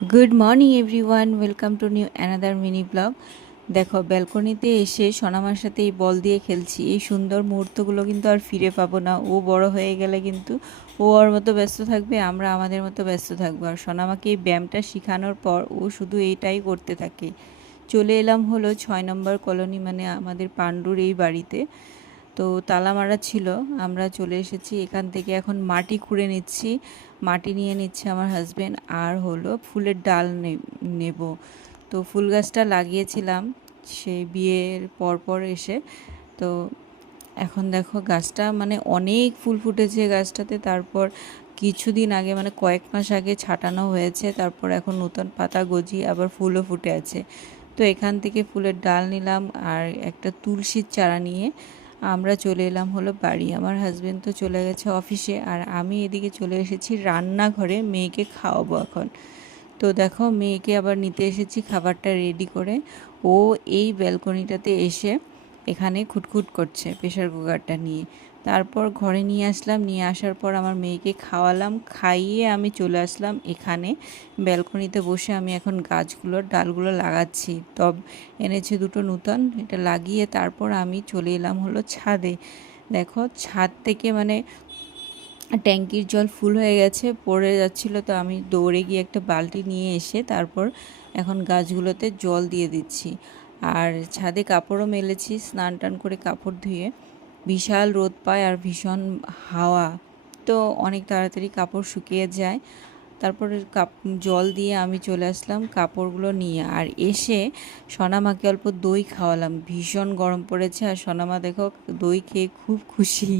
Good morning everyone, welcome to new another mini blog. দেখো, ব্যালকনিতে এসে সোনামার সাথে এই বল দিয়ে খেলছি। এই সুন্দর মুহূর্তগুলো কিন্তু আর ফিরে পাবো না। ও বড় হয়ে গেলে কিন্তু ও ওর মতো ব্যস্ত থাকবে, আমরা আমাদের মতো ব্যস্ত থাকবো। আর সোনামাকে এই ব্যায়ামটা শেখানোর পর ও শুধু এইটাই করতে থাকে। চলে এলাম হলো 6 নম্বর কলোনি, মানে আমাদের পাণ্ডুর এই বাড়িতে। তো তালা মারা ছিল, আমরা চলে এসেছি। এখান থেকে এখন মাটি খুঁড়ে নিচ্ছি, মাটি নিয়ে নিচ্ছে আমার হাজবেন্ড। আর হলো ফুলের ডাল নেব। তো ফুল গাছটা লাগিয়েছিলাম সেই বিয়ের পর এসে। তো এখন দেখো গাছটা মানে অনেক ফুল ফুটেছে গাছটাতে। তারপর কিছুদিন আগে মানে কয়েক মাস আগে ছাটানো হয়েছে, তারপর এখন নতুন পাতা গজিয়ে আবার ফুলও ফুটে আছে। তো এখান থেকে ফুলের ডাল নিলাম আর একটা তুলসীর চারা নিয়ে আমরা চলে এলাম হলো বাড়ি। আমার হাজবেন্ড তো চলে গেছে অফিসে, আর আমি এদিকে চলে এসেছি রান্নাঘরে, মেয়েকে খাওয়াবো এখন। তো দেখো, মেয়েকে আবার নিতে এসেছি খাবারটা রেডি করে। ও এই ব্যালকনিটাতে এসে এখানে খুটখুট করছে প্রেশার কুকারটা নিয়ে। তারপর ঘরে নিয়ে আসলাম, নিয়ে আসার পর আমার মেয়েকে খাওয়ালাম, খাইয়ে আমি চলে আসলাম এখানে ব্যালকনিতে বসে। আমি এখন গাছগুলোর ডালগুলো লাগাচ্ছি। টব এনেছে দুটো নূতন, এটা লাগিয়ে তারপর আমি চলে এলাম হলো ছাদে। দেখো, ছাদ থেকে মানে ট্যাঙ্কির জল ফুল হয়ে গেছে, পড়ে যাচ্ছিলো। তো আমি দৌড়ে গিয়ে একটা বালতি নিয়ে এসে তারপর এখন গাছগুলোতে জল দিয়ে দিচ্ছি। আর ছাদে কাপড়ও মেলেছি, স্নান টান করে কাপড় ধুয়ে। বিশাল রোদ পায় আর ভীষণ হাওয়া, তো অনেক তাড়াতাড়ি কাপড় শুকিয়ে যায়। তারপরে জল দিয়ে আমি চলে আসলাম কাপড়গুলো নিয়ে। আর এসে সোনামাকে অল্প দই খাওয়ালাম, ভীষণ গরম পড়েছে। আর সোনামা দেখো দই খেয়ে খুব খুশি।